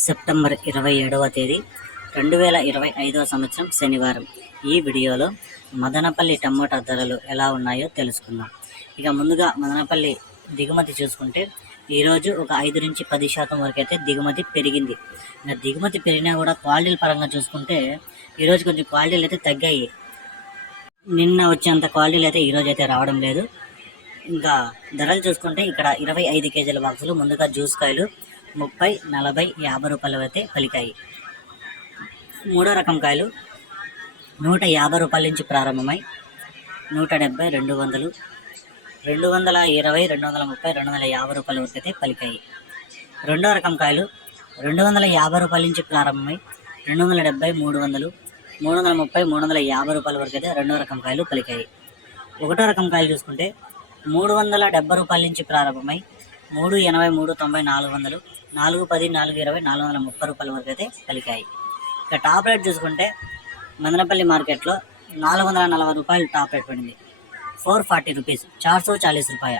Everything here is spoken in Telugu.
సెప్టెంబర్ 27వ తేదీ 2025వ సంవత్సరం శనివారం. ఈ వీడియోలో మదనపల్లి టమోటా ధరలు ఎలా ఉన్నాయో తెలుసుకుందాం. ఇక ముందుగా మదనపల్లి దిగుమతి చూసుకుంటే ఈరోజు ఒక 5 నుంచి 10% వరకు అయితే దిగుమతి పెరిగింది. ఇంకా దిగుమతి పెరిగినా కూడా క్వాలిటీల పరంగా చూసుకుంటే ఈరోజు కొంచెం క్వాలిటీలు అయితే తగ్గాయి. నిన్న వచ్చేంత క్వాలిటీలు అయితే ఈరోజు అయితే రావడం లేదు. ఇంకా ధరలు చూసుకుంటే ఇక్కడ 25 కేజీల బాక్సులు ముందుగా జ్యూస్ కాయలు 30, 40, 50 రూపాయలు అయితే పలికాయి. మూడో రకం కాయలు 150 రూపాయల నుంచి ప్రారంభమై 170, 200, 220, 230, 250 రూపాయల వరకు అయితే పలికాయి. రెండో రకం కాయలు 250 రూపాయల నుంచి ప్రారంభమై 270, 300, 330, 350 రూపాయల వరకు అయితే రెండో రకం కాయలు పలికాయి. ఒకటో రకం కాయలు చూసుకుంటే 370 రూపాయల నుంచి ప్రారంభమై 380, 390, 400, 410, 420, 430 రూపాయల వరకు అయితే పలికాయి. ఇక టాప్ రేట్ చూసుకుంటే మదనపల్లి మార్కెట్లో 440 రూపాయలు టాప్ రేట్ పడింది. 440 రూపీస్, 440 రూపాయ.